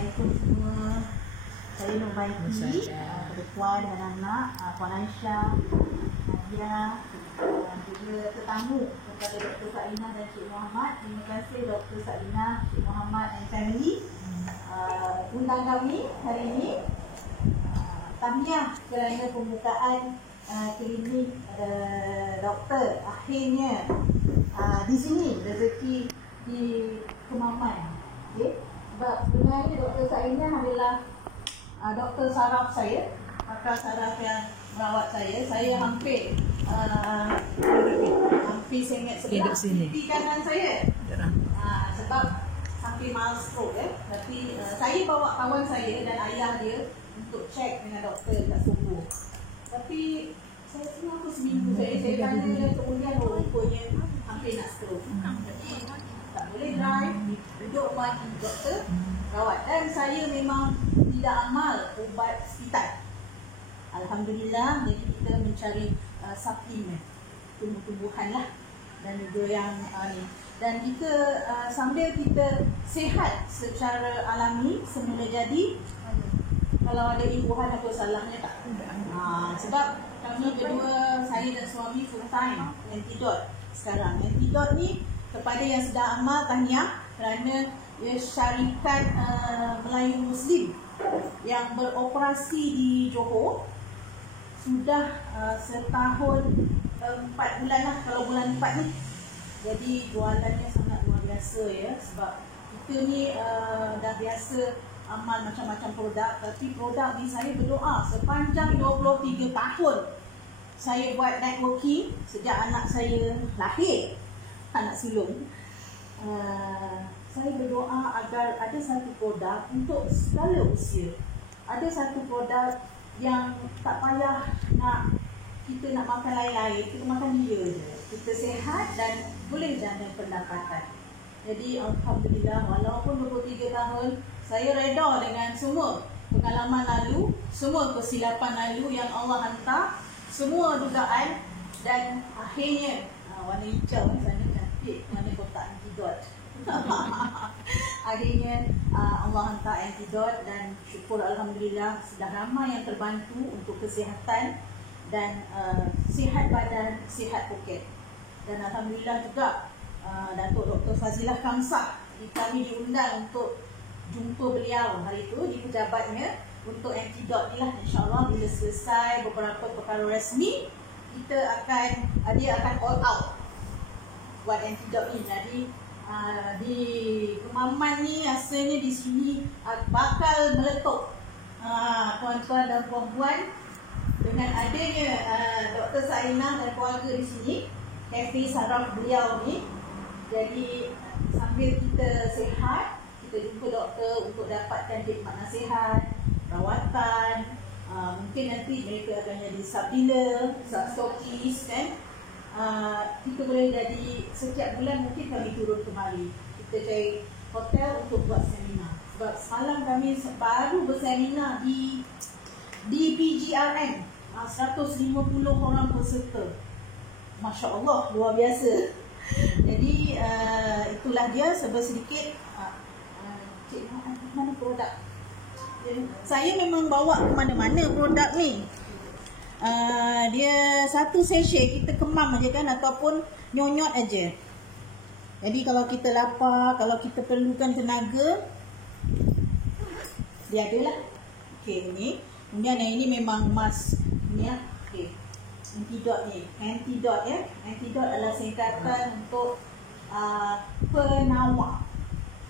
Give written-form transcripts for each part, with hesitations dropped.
Assalamualaikum semua. Saya Nur Baiti, ketua dan anak, Puan Aisyah, Nadia, juga tetamu kepada Dr. Sakinah dan Cik Muhammad. Terima kasih Dr. Sakinah, Cik Muhammad dan family undang kami hari ini. Tahniah kerana pembukaan klinik doktor. Akhirnya di sini rezeki di Kemaman. Okay. Sebab sebenarnya Dr. Sakinah adalah doktor saraf saya, pakar saraf yang merawat saya. Saya hampir sangat sebelah pipi kanan saya. Sebab hampir mild stroke Tapi saya bawa kawan saya dan ayah dia untuk cek dengan doktor kat Sobo. Tapi saya tengah seminggu saya tanya dia, kemudian rupanya hampir nak stroke. Jadi tak boleh drive, duduk rumah doktor rawat. Dan saya memang tidak amal ubat hospital. Alhamdulillah, jadi kita mencari suplemen tumbuh-tumbuhan lah, dan juga yang ni. Dan kita sambil kita sihat secara alami semula jadi. Kalau ada imbuhan apa salahnya tak? Sebab kami berdua, saya dan suami full time antidot sekarang. Antidot ni kepada yang sedang amal, tahniah kerana syarikat Melayu Muslim yang beroperasi di Johor sudah setahun 4 bulan lah, kalau bulan 4 ni. Jadi jualannya sangat luar biasa ya, sebab kita ni dah biasa amal macam-macam produk, tapi produk ni saya berdoa sepanjang 23 tahun saya buat networking sejak anak saya lahir, anak sulung. Saya berdoa agar ada satu produk untuk segala usia. Ada satu produk yang tak payah kita nak makan lain-lain, kita makan dia je. Kita sihat dan boleh jana pendapatan. Jadi alhamdulillah, walaupun 23 tahun, saya reda dengan semua pengalaman lalu, semua kesilapan lalu yang Allah hantar, semua dugaan, dan akhirnya warna hijau ni sana cantik, warna kotak antidot. Akhirnya Allah hantar antidot, dan syukur alhamdulillah sudah ramai yang terbantu untuk kesihatan dan sihat badan, sihat poket. Dan alhamdulillah juga Datuk Dr. Fazilah Kamsah, kami diundang untuk jumpa beliau hari itu di pejabatnya untuk antidot ni lah. InsyaAllah bila selesai beberapa perkara rasmi, dia akan all out buat antidot ni. Jadi di Kemaman ni asalnya di sini bakal meletup tuan-tuan dan puan-puan dengan adanya Dr. Sakinah dan keluarga di sini, kafe saraf beliau ni. Jadi sambil kita sihat, kita jumpa doktor untuk dapatkan khidmat nasihat, rawatan. Mungkin nanti mereka akan jadi sub-dealer, sub-stokis kan. Kita boleh jadi setiap bulan mungkin kami turun kemari. Kita cari hotel untuk buat seminar. Sebab semalam kami baru berseminar di PGRM, 150 orang peserta. Masya Allah, luar biasa. Jadi itulah dia sedikit Cik, mana produk. Saya memang bawa ke mana-mana produk ni. Dia satu sachet kita kemam aja kan, ataupun nyonyot aja. Jadi kalau kita lapar, kalau kita perlukan tenaga, dia adalah. Okey, ni. Kemudian yang ini memang emas ni lah. Okey. Antidot ni. Antidot ya. Antidot adalah singkatan untuk penawar.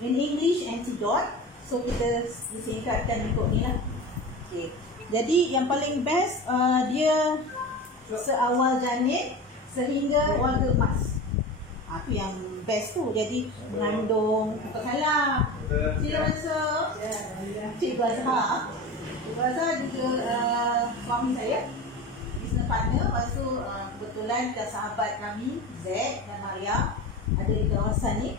In English, antidot. So kita disingkatkan ikut ni lah. Okey. Jadi yang paling best dia seawal janin sehingga warga emas. Itu yang best tu. Jadi mengandung. Tak salah. Sila masuk. Cik Bazhar. Cik Bazhar juga suami saya, business partner. Lepas tu kebetulan sahabat kami Z dan Maria ada di kawasan ni.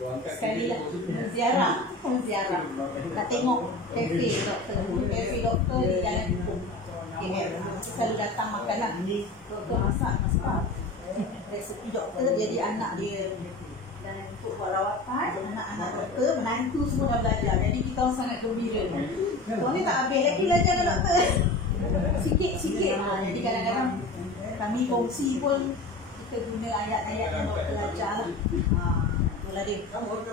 Sekali lah ziarah. Nak tengok kafe doktor. Kafe doktor di Jalan Hukum KL. Selalu datang makan lah. Doktor masak. Resepi doktor, jadi anak dia. Dan untuk buat rawatan, anak-anak doktor, menantu semua dah belajar. Jadi kita sangat gembira. Tuan ni tak habis lagi belajar dengan doktor. Sikit-sikit. Jadi kadang-kadang kami kongsi pun kita guna ayat-ayat yang doktor ajar. Itulah dia.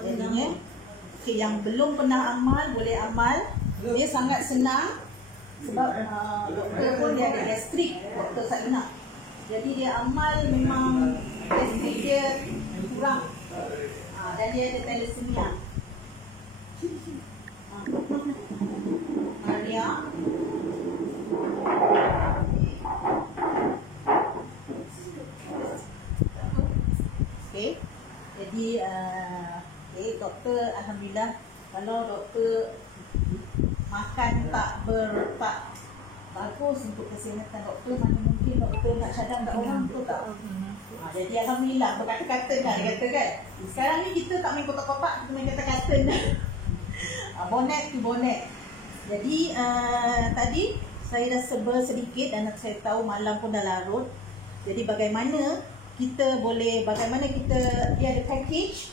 Jadinya yang belum pernah amal boleh amal. Dia sangat senang sebab doktor pun dia ada gastrik, Dr. Saina. Jadi dia amal memang gastrik dia kurang. Dan dia ada thalassemia. Maria. Okay. Jadi doktor alhamdulillah, kalau doktor makan tak bagus untuk kesihatan doktor, mana mungkin doktor nak cadang kat orang tu tak. Jadi alhamdulillah, berkata-kata kan, kata kan. Sekarang ni kita tak main kotak-kotak, kita main kata-kata. Bonet to bonet. Jadi tadi saya dah sebel sedikit dan saya tahu malam pun dah larut. Jadi bagaimana kita dia ada package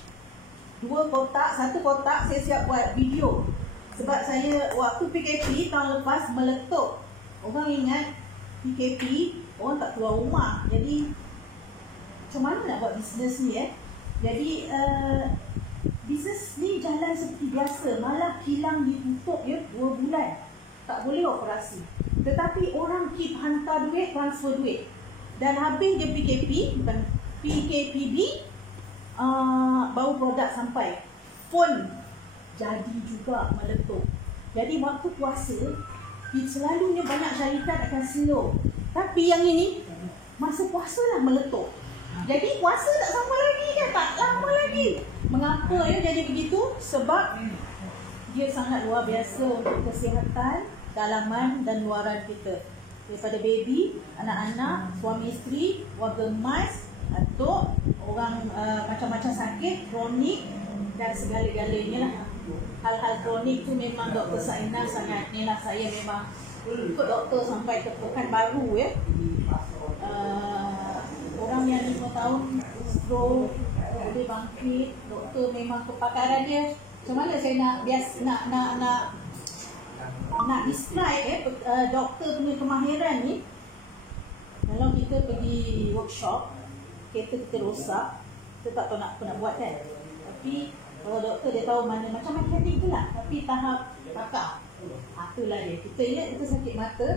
2 kotak, 1 kotak saya siap buat video. Sebab saya waktu PKP tahun lepas meletup. Orang ingat PKP orang tak keluar rumah. Jadi macam mana nak buat bisnes ni Jadi bisnes ni jalan seperti biasa. Malah kilang ditutup 2 bulan. Tak boleh operasi. Tetapi orang keep hantar duit, transfer duit. Dan habis dia PKP, bukan PKPB, baru produk sampai. Phone jadi juga meletup. Jadi waktu puasa selalunya banyak syarikat akan slow. Tapi yang ini masa puasa dah meletup. Jadi puasa tak sama lagi kan, tak lama lagi. Mengapa jadi begitu? Sebab dia sangat luar biasa untuk kesihatan dalaman dan luaran kita. Daripada baby, anak-anak, suami isteri, warga emas, atuk, orang macam-macam sakit, kronik dan segala-galanya lah. Hal-hal kronik tu memang Dr. Saina sangat ni lah, saya memang ikut doktor sampai ke Pekanbaru orang yang 5 tahun stroke boleh bangkit, doktor memang kepakaran dia. Macam mana saya nak describe doktor punya kemahiran ni. Kalau kita pergi workshop, kereta kita rosak, kita tak tahu nak buat kan. Tapi kalau doktor dia tahu mana, macam mekanik tu lah, tapi tahap pakar. Itulah dia. Kita ingat kita sakit mata,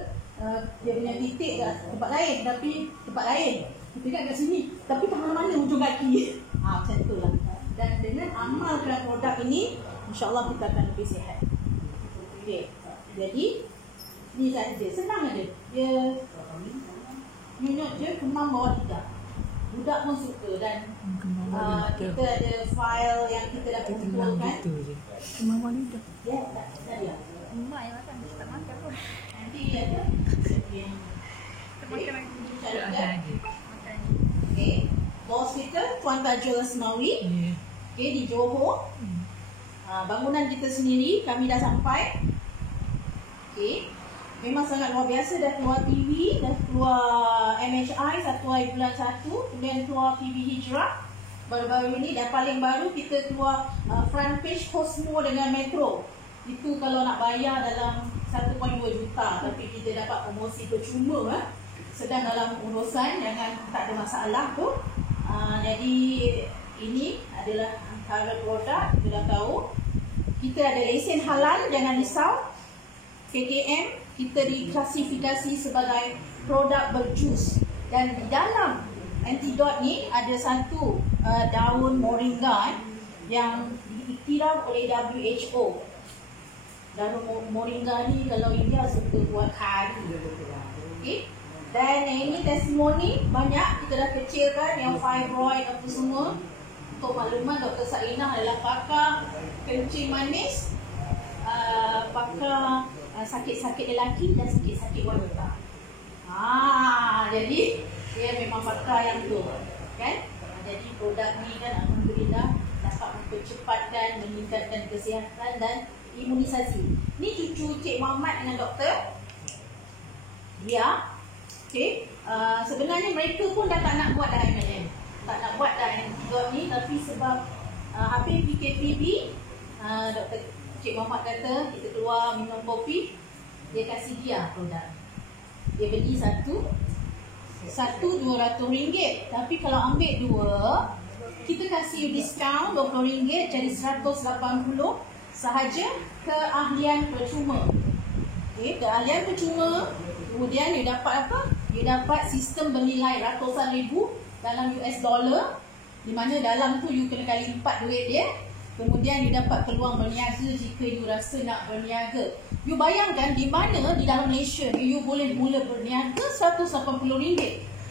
dia punya titik kat tempat lain, tapi tempat lain. Kita ingat kat sini, tapi tak mana ujung kaki. Macam tu lah. Dan dengan amalkan produk ini, insyaAllah kita akan lebih sihat. Okay. Jadi ni saja, senang aja. Dia minyak je, kemam bawah lidah. Budak pun suka dan kita ada file yang kita dah kumpulkan. Kemam bawah lidah. Ya, tak ada. Mak yang makan, tak makan pun. Nanti ada. Makan lagi. Okay. Hospital Tuan Tajul Asmawi. Okay, di Johor. Bangunan kita sendiri, kami dah sampai. Okay. Memang sangat luar biasa, dah keluar TV, dah keluar MHI 1 hari bulan 1, kemudian keluar TV Hijrah baru-baru ini, dan paling baru kita keluar front page Cosmo dengan Metro. Itu kalau nak bayar dalam 1.2 juta, tapi kita dapat promosi percuma. Sedang dalam urusan, jangan tak ada masalah tu. Jadi ini adalah antara produk, kita dah tahu. Kita ada lesen halal, jangan risau. KKM kita diklasifikasi sebagai produk berjus, dan di dalam antidot ni ada satu daun moringa yang diiktiraf oleh WHO. Daun moringa ni kalau India suka buat kari. Okay. Dan ini testimoni banyak kita dah kecilkan yang fibroid apa semua. Untuk makluman, Dr. Saina adalah pakar kencing manis, pakar sakit-sakit lelaki dan sakit-sakit wanita. Jadi dia memang pakar yang tu, kan? Jadi produk ni kan alhamdulillah dapat mempercepatkan, meningkatkan kesihatan dan imunisasi. Ni cucu Cik Muhammad dengan doktor. Dia, okay. Sebenarnya mereka pun dah tak nak buat dah MLM, tak nak buat dah antidot ni, tapi sebab habis PKPB, Dr. Cik Cik Muhammad kata kita keluar minum kopi, dia kasih dia produk. Dia beli satu RM200. Tapi kalau ambil dua, kita kasih diskaun RM20 jadi RM180 sahaja keahlian percuma. Okay, keahlian percuma. Kemudian dia dapat apa? Dia dapat sistem bernilai ratusan ribu dalam US dollar, di mana dalam tu you kena kali 4 duit dia. Kemudian you dapat peluang berniaga jika you rasa nak berniaga. You bayangkan di mana di dalam Malaysia you boleh mula berniaga RM180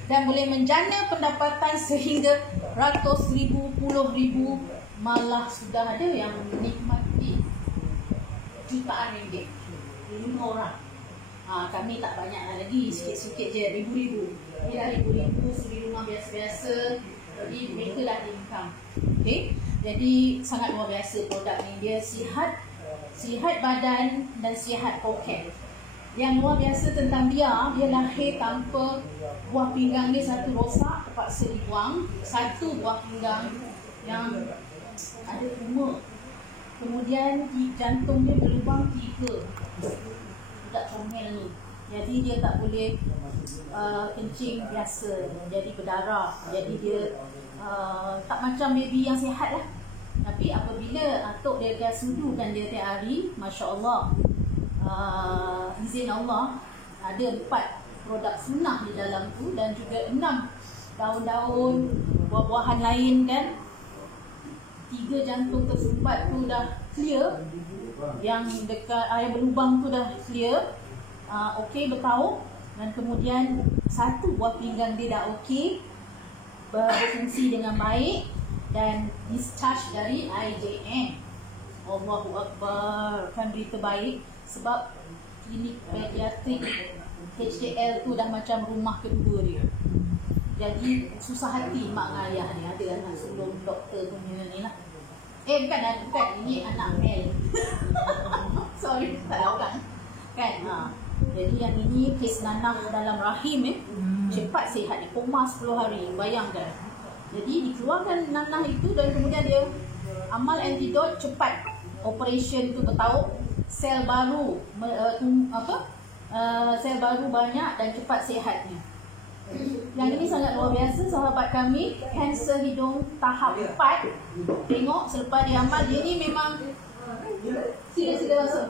dan boleh menjana pendapatan sehingga ratus ribu, puluh ribu, malah sudah ada yang menikmati jutaan ringgit. 5 orang. Kami tak banyak lagi, sikit-sikit je, ribu-ribu. Ini dah ribu-ribu, suri rumah biasa-biasa. Jadi mereka dah income. Okay? Jadi sangat luar biasa produk ni. Dia sihat badan dan sihat poket. Yang luar biasa tentang dia lahir tanpa buah pinggang dia satu rosak, terpaksa dibuang. Satu buah pinggang yang ada tumor. Kemudian jantungnya berlubang 3. Budak comel ni. Jadi dia tak boleh kencing biasa. Jadi berdarah. Jadi dia tak macam baby yang sihat lah. Tapi apabila atuk dia gas sudukan dia tiap hari, Masya Allah, izin Allah, ada 4 produk sunnah di dalam tu dan juga 6 daun-daun, buah-buahan lain kan. 3 jantung tersumbat tu dah clear. Yang dekat yang berlubang tu dah clear. Okey, bertaut. Dan kemudian 1 buah pinggang dia dah okey, berfungsi dengan baik dan discharge dari IJN. Allahu Akbar. Kan berita baik sebab klinik pediatrik HDL tu dah macam rumah kedua dia. Jadi susah hati mak dengan ayah dia ada anak sulung doktor punya ni lah. Bukan, ini anak Mel. Sorry, tak tahu kan. Jadi yang ini kes nanah dalam rahim cepat sihat, dia koma 10 hari, bayangkan. Jadi dikeluarkan nanah itu dan kemudian dia amal antidot cepat. Operation tu bertaut, sel baru sel baru banyak dan cepat sihatnya. Yang ini sangat luar biasa sahabat kami, kanser hidung tahap 4. Tengok selepas dia amal, dia ni memang sila masuk.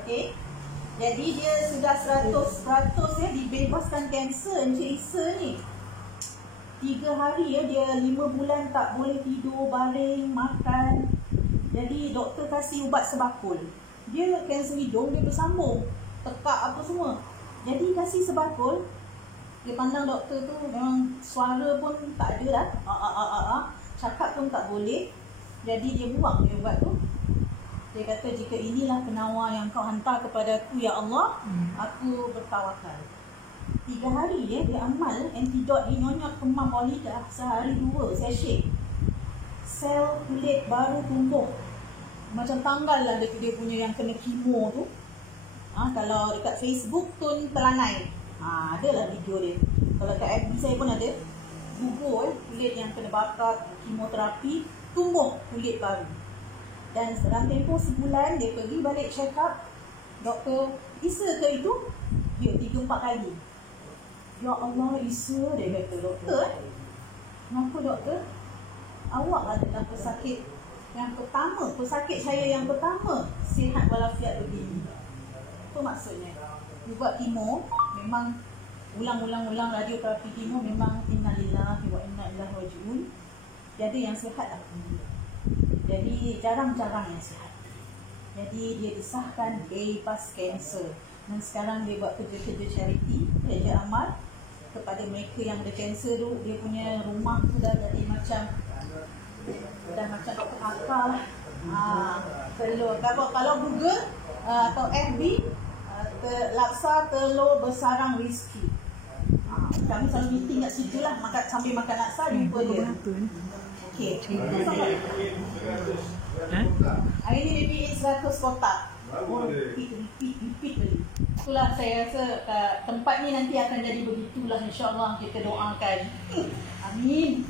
Okay. Jadi dia sudah 100% ya dibebaskan kanser Encik Isa ni. 3 hari ya, dia 5 bulan tak boleh tidur, baring, makan. Jadi doktor kasih ubat sebakul. Dia kanser hidung, dia bersambung, tekak apa semua. Jadi kasih sebakul. Dia pandang doktor tu memang suara pun tak ada dah. Cakap pun tak boleh. Jadi dia buang dia ubat tu. Dia kata, jika inilah penawar yang kau hantar kepada aku, ya Allah, aku bertawakal. 3 hari ya, dia amal antidot, dia nyonyot kemam walidah sehari 2 sachet. Sel kulit baru tumbuh. Macam tanggal lah dia punya yang kena kemo tu. Kalau dekat Facebook tu telanai. Adalah video dia. Kalau kat FB saya pun ada. Gugur kulit yang kena bakar kemoterapi, tumbuh kulit baru. Dan dalam tempoh sebulan dia pergi balik check up. Doktor, Isa ke itu? Dia 3-4 kali. Ya Allah, Isa, dia kata. Doktor, kenapa doktor? Awak adalah pesakit yang pertama, pesakit saya yang pertama sihat walafiat begini. Apa maksudnya? You buat kemo, memang ulang-ulang radioterapi kemo, memang innalillahi wa inna ilaihi raji'un. Jadi yang sihat alhamdulillah. Jadi jarang-jarang yang sihat. Jadi dia disahkan bebas kanser. Dan sekarang dia buat kerja-kerja charity, kerja amal kepada mereka yang ada kanser tu. Dia punya rumah tu dah jadi macam doktor akal. Telur. Kalau Google atau FB, laksa telur bersarang rizki. Kami selalu meeting kat situ lah, sambil makan laksa jumpa dia. Okay. Hari ni maybe 100 kotak. Repeat beli. Itulah saya rasa tempat ni nanti akan jadi begitulah, insyaAllah kita doakan. Amin.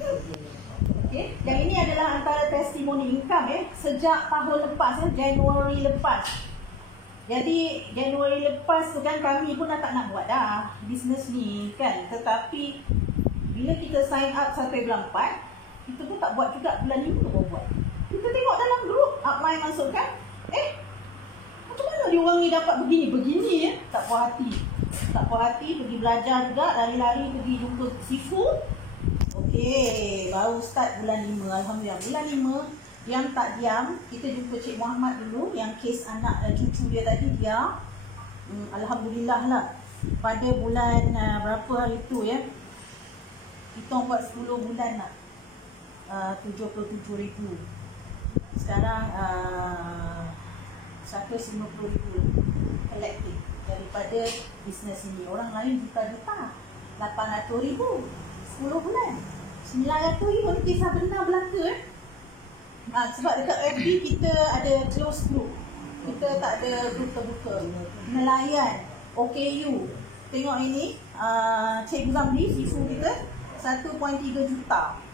Okay. Okay. Yang ini adalah antara testimoni income sejak tahun lepas, Januari lepas. Jadi Januari lepas tu kan kami pun dah tak nak buat dah bisnes ni kan. Tetapi bila kita sign up sampai bulan 4, kita pun tak buat juga, bulan 5 baru buat. Kita tengok dalam grup upline masuk kan, macam mana dia orang ni dapat begini tak puas hati. Tak puas hati, pergi belajar juga, lari-lari pergi jumpa Sifu. Okey, baru start bulan 5. Alhamdulillah, bulan 5 yang tak diam, kita jumpa Cik Muhammad dulu, yang kes anak cucu dia tadi dia. Alhamdulillah lah, pada bulan berapa hari tu kita buat 10 bulan lah, 77,000. Sekarang 150,000 kolektif daripada bisnes ini. Orang lain juta-juta, 800,000 10 bulan, 900,000 ni kisah benar belaka sebab dekat FB kita ada close group, kita tak ada group terbuka. Nelayan, OKU, tengok ini Cik Zamri, Sifu kita 1.3 juta,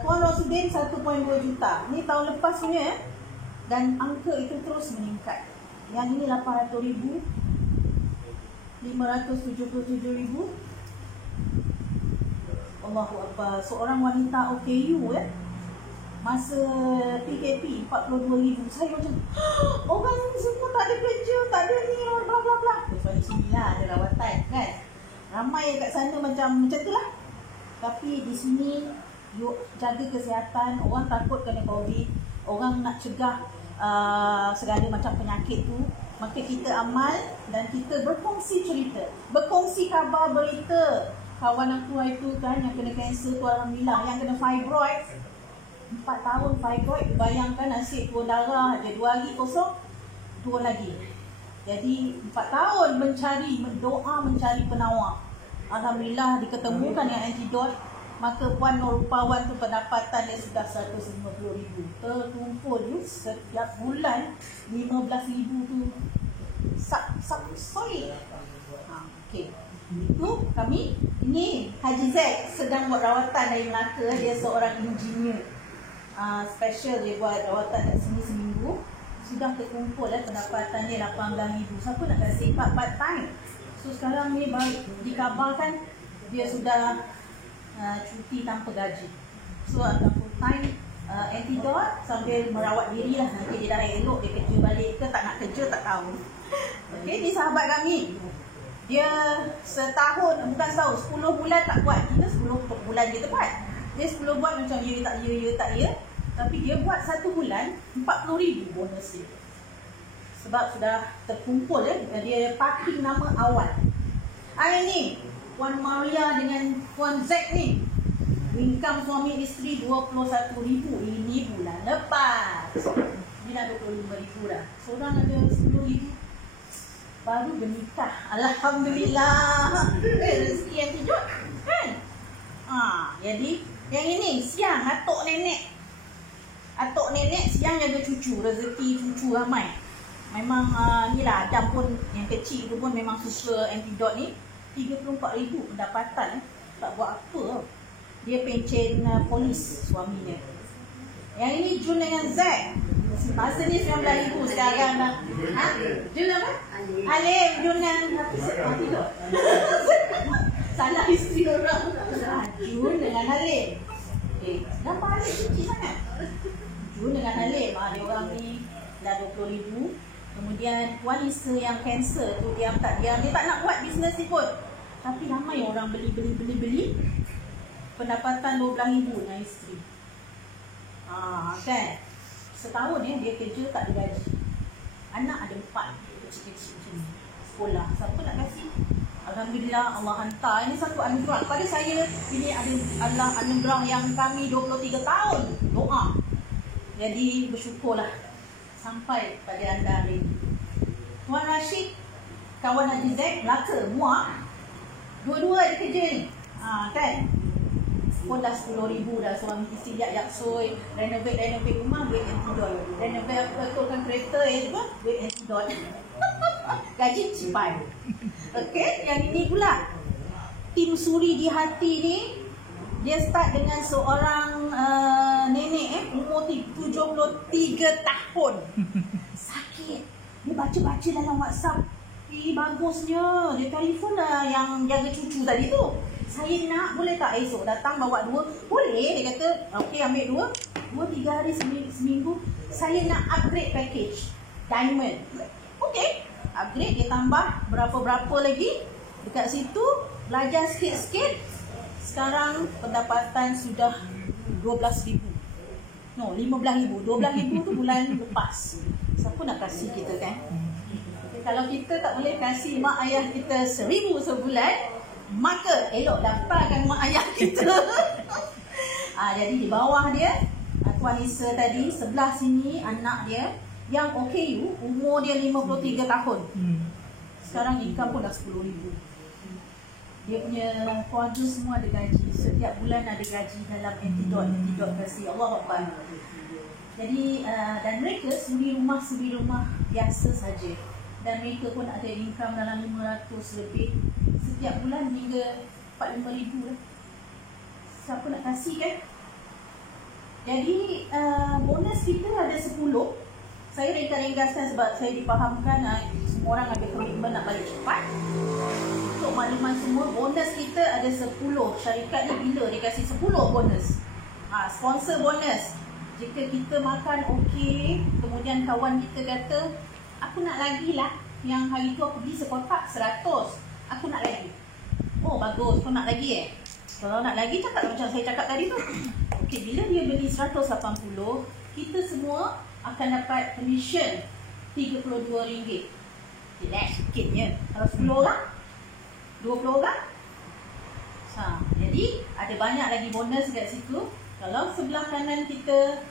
Tuan Rosudin 1.2 juta. Ni tahun lepas punya dan angka itu terus meningkat. Yang ini 800,000, 577,000. Allahu Akbar. Seorang wanita OKU masa PKP 42,000. Saya macam orang semua tak ada kerja, tak ada ni, bla bla bla. Kecuali sini lah ada rawatan kan. Ramai kat sana macam tu lah. Tapi di sini yuk jaga kesihatan. Orang takut kena COVID, orang nak cegah segala macam penyakit tu. Maka kita amal dan kita berkongsi cerita, berkongsi khabar, berita. Kawan aku itu kan yang kena kanser tu, alhamdulillah. Yang kena fibroid 4 tahun fibroid, bayangkan nasib turun darah je, 2 hari kosong turun lagi. Jadi 4 tahun mencari, doa mencari penawar. Alhamdulillah diketemukan yang antidot. Maka Puan Norupawan tu pendapatan dia sudah 150,000. Terkumpul setiap bulan 15,000 tu. Sorry. Okey. Itu kami. Ini Haji Zack sedang buat rawatan dari Melaka. Dia seorang engineer special, dia buat rawatan kat sini seminggu. Sudah terkumpul pendapatan dia 18,000. Siapa nak kasi part time? So sekarang ni baru dikabarkan dia sudah cuti tanpa gaji. So akan full time antidot sambil merawat diri lah. Nanti dia dah elok, dia kerja balik ke tak nak kerja tak tahu. Okey, ni sahabat kami. Dia setahun, bukan setahun, 10 bulan tak buat. Kita 10 bulan je tepat. Dia 10 buat macam ya tak ya. Tapi dia buat 1 bulan 40,000 bonus dia. Sebab sudah terkumpul dia parking nama awal. Ini Puan Maria dengan Puan Zack ni. Income suami isteri 21,000. Ini bulan lepas. Ini dah 25,000 dah. Seorang ada 10,000. Baru bernikah. Alhamdulillah. Rezeki yang tidur kan? Jadi yang ini siang atuk nenek. Atuk nenek siang jaga cucu. Rezeki cucu ramai. Memang ni lah Adam pun yang kecil tu pun memang suka antidot ni. 34,000 pendapatan. Tak buat apa. Dia pencen polis suaminya. Yang ini Jun dengan Zack. Masa ni 19,000 sekarang dah. Jun apa? Alim. Jun dengan tidak. Salah isteri orang. Jun dengan Alim. Kenapa Alim kecil sangat? Jun dengan Alim. Dia orang ni dah 20,000. Kemudian Puan Lisa yang kanser tu diam tak diam. Dia tak nak buat bisnes ni pun. Tapi ramai orang beli. Pendapatan 12,000 dengan isteri. Kan? Setahun dia kerja tak ada gaji. Anak ada 4 kecil-kecil macam ni. Sekolah. Siapa nak kasih? Alhamdulillah Allah hantar. Ini satu anugerah pada saya. Ini adalah anugerah yang kami 23 tahun doa. Jadi bersyukurlah sampai pada anda hari ini. Tuan Rashid, kawan Haji Zack, Melaka, Muar. Dua-dua ada kerja ni. Kan? Pun dah 10,000 dah suami isteri yak-yaksoi. Renovate rumah, duit antidot. Renovate betulkan kereta juga, duit antidot. Gaji cipai. Okey, yang ini pula. Tim Suri di Hati ni Dia start dengan seorang nenek umur 73 tahun. Sakit. Dia baca-baca dalam WhatsApp. Bagusnya. Dia telefon lah yang jaga cucu tadi tu. Saya nak, boleh tak esok datang bawa 2? Boleh. Dia kata, okey ambil 2, 3 hari seminggu. Saya nak upgrade package Diamond. Okey. Upgrade, dia tambah berapa-berapa lagi. Dekat situ, belajar sikit-sikit. Sekarang pendapatan sudah 12,000. No, 15,000. 12,000 tu bulan lepas. Siapa nak kasih kita kan? Okay, kalau kita tak boleh kasih mak ayah kita 1,000 sebulan, maka elok daftarkan mak ayah kita. Jadi di bawah dia, Tuan Nisa tadi, sebelah sini anak dia yang OKU, umur dia 53 tahun. Sekarang income pun dah 10,000. Dia punya keluarga semua ada gaji. Setiap bulan ada gaji dalam Antidote kasih. Allah Akbar. Jadi dan mereka suri rumah biasa saja. Dan mereka pun ada income dalam 500 lebih. Setiap bulan hingga 45,000 lah. Siapa nak kasih kan? Jadi bonus kita ada 10. Saya ringkas-ringkaskan sebab saya dipahamkan semua orang ada komitmen nak balik cepat. Untuk makluman semua, bonus kita ada 10. Syarikat ni bila dia kasih 10 bonus. Sponsor bonus. Jika kita makan okey, kemudian kawan kita kata, aku nak lagi lah. Yang hari tu aku beli sekotak 100. Aku nak lagi. Oh bagus, kau nak lagi Kalau nak lagi, cakap macam saya cakap tadi tu. Okey, bila dia beli 180, kita semua akan dapat commission RM32. Relax sikitnya. Kalau 10 orang, 20 orang. Jadi ada banyak lagi bonus kat situ. Kalau sebelah kanan kita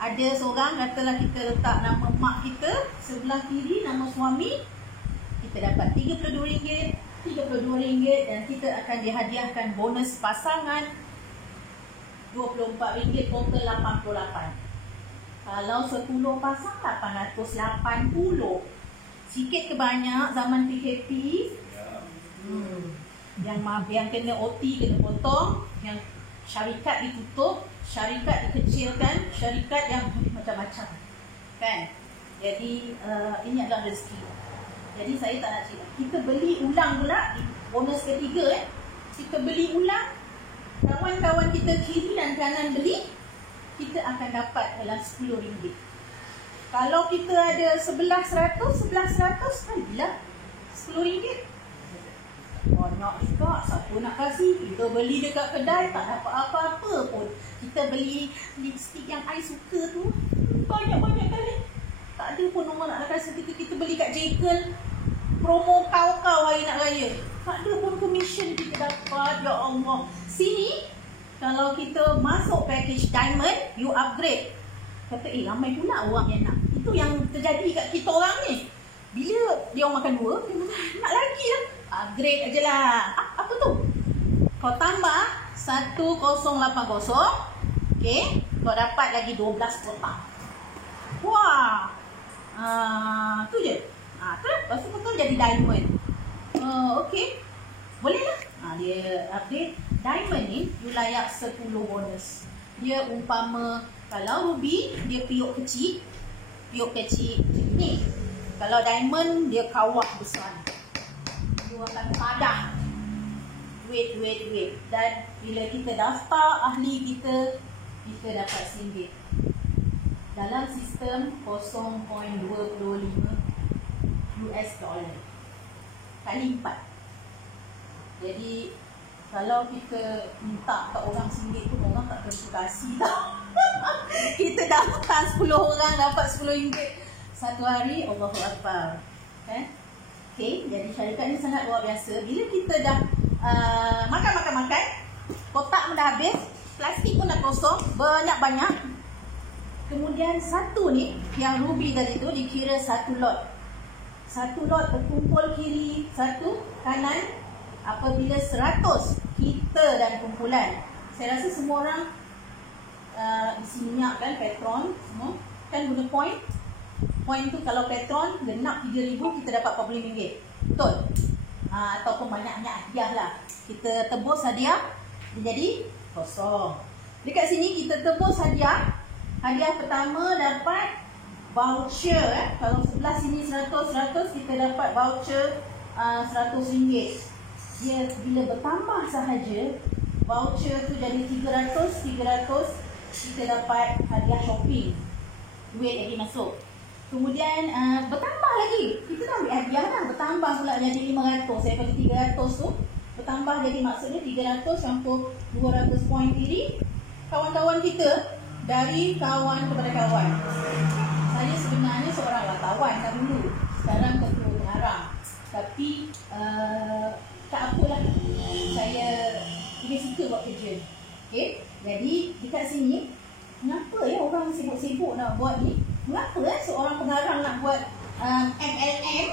ada seorang, katalah kita letak nama mak kita, sebelah kiri nama suami, kita dapat RM32, RM32 dan kita akan dihadiahkan bonus pasangan RM24, total RM88. Kalau 10 pasang, RM880. Sikit ke banyak zaman PKP, yang kena OT kena potong, yang syarikat ditutup, syarikat dikecilkan, syarikat yang macam-macam kan. Jadi ini adalah rezeki. Jadi saya tak nak cerita. Kita beli ulang pula bonus ketiga kita beli ulang, kawan-kawan kita kiri dan kanan beli, kita akan dapat dalam RM10. Kalau kita ada sebelah 100 kalilah RM10. Banyak juga, siapa nak kasih? Kita beli dekat kedai, tak dapat apa-apa pun. Kita beli lipstick yang I suka tu, banyak-banyak kali. Tak ada pun orang nak kasih kita beli kat Jekyll, promo kau hari nak raya. Tak ada pun commission kita dapat, ya Allah. Sini, kalau kita masuk package Diamond, you upgrade. Kata, ramai pula orang yang nak. Itu yang terjadi kat kita orang ni. Bila dia orang makan 2, dia nak lagi lah. Upgrade aje lah. Apa tu? Kau tambah 1080. Okay. Kau dapat lagi 12 kotak. Wah. Tu je. Tu lah. Lepas tu kau jadi Diamond. Okay. Boleh lah. Dia update. Diamond ni, you layak 10 bonus. Dia umpama, kalau Ruby, dia piuk kecil. Piuk kecil ni. Kalau Diamond, dia kawat besar. Dia akan padah. Duit. Dan bila kita daftar ahli kita dapat RM1. Dalam sistem 0.25 US dollar. Kali 4. Jadi kalau kita minta kat orang RM1 pun orang tak tentu kasih tau. Kita daftar 10 orang dapat RM10 satu hari. Allahu Akbar. Okay, jadi syarikat ni sangat luar biasa. Bila kita dah makan, kotak pun dah habis, plastik pun dah kosong, banyak-banyak. Kemudian satu ni, yang Ruby tadi tu dikira satu lot. Satu lot berkumpul kiri, satu kanan. Apabila 100 kita dan kumpulan, saya rasa semua orang isi minyak kan, Petron semua kan guna point. Point tu kalau Petron genap 3,000 kita dapat RM45. Betul? Ataupun banyak-banyak hadiah lah. Kita tebus hadiah Dia jadi kosong. Dekat sini kita tebus hadiah. Hadiah pertama dapat voucher. Kalau sebelah sini 100, kita dapat voucher RM100. Dia bila bertambah sahaja, voucher tu jadi 300, kita dapat hadiah shopping. Duit lagi masuk. Kemudian bertambah lagi. Kita dah ambil hadiah dah. Bertambah pula jadi 500. Saya bagi 300 tu. Bertambah jadi maksudnya 300 campur 200 poin diri. Kawan-kawan kita dari kawan kepada kawan. Saya sebenarnya seorang wartawan dahulu. Sekarang ketua pengarang. Tapi tak apalah. Saya lebih suka buat kerja. Okay? Jadi dekat sini, kenapa ya orang sibuk-sibuk nak buat ni? Mengapa seorang pengarang nak buat MLM?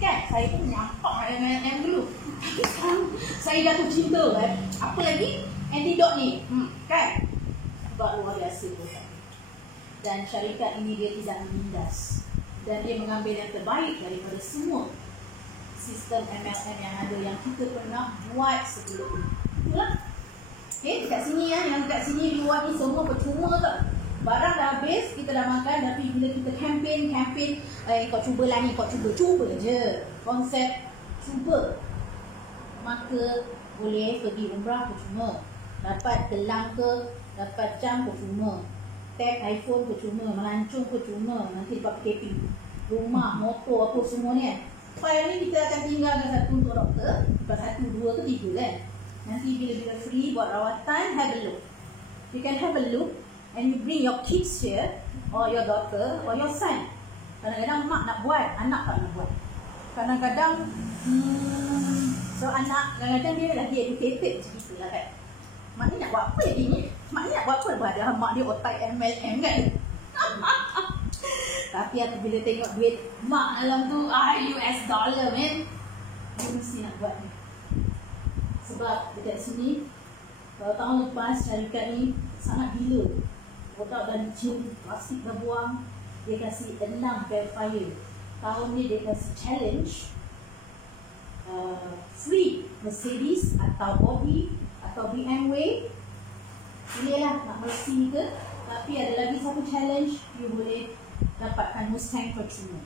Kan? Saya pun nampak MLM dulu. Tapi sekarang saya jatuh cinta kan? Apa lagi? Antidote ni. Kan? Sebab luar biasa pun. Dan syarikat ini dia tidak menindas. Dan dia mengambil yang terbaik daripada semua sistem MLM yang ada yang kita pernah buat sebelum ini. Itulah. Okay, dekat sini ya, yang dekat sini di luar ni semua percuma tak? Barang dah habis, kita dah makan, tapi bila kita campaign, kau cubalah ni, kau cuba je. Konsep cuba. Maka boleh pergi umrah percuma. Dapat gelang ke, dapat jam percuma. Tap iPhone percuma, melancong percuma. Nanti dapat PKP. Rumah, motor, apa semua ni kan. File ni kita akan tinggalkan satu untuk doktor. Bukan 1, 2 ke 3 kan. Nanti bila-bila free buat rawatan, have a look. You can have a look and you bring your kids here, or your daughter, or your son. Kadang-kadang mak nak buat, anak tak nak buat. Kadang-kadang so anak, kadang-kadang dia lagi educated macam itulah kan. Mak ni nak buat apa lagi ni? Mak ni nak buat apa? Padahal mak dia otak MLM kan. Tapi apabila tengok duit mak dalam tu US dollar man, dia mesti nak buat ni. Sebab dekat sini, kalau tahun lepas syarikat ni sangat gila. Otak dah licin, plastik dah buang. Dia kasih 6 verifier. Tahun ni dia kasih challenge free Mercedes atau Audi atau BMW. Pilihlah nak Mercy ke. Tapi ada lagi satu challenge, you boleh dapatkan Mustang percuma.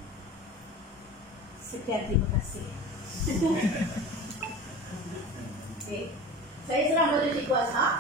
Sekian, terima kasih. Okay. Saya serang pada Cikgu Azhar.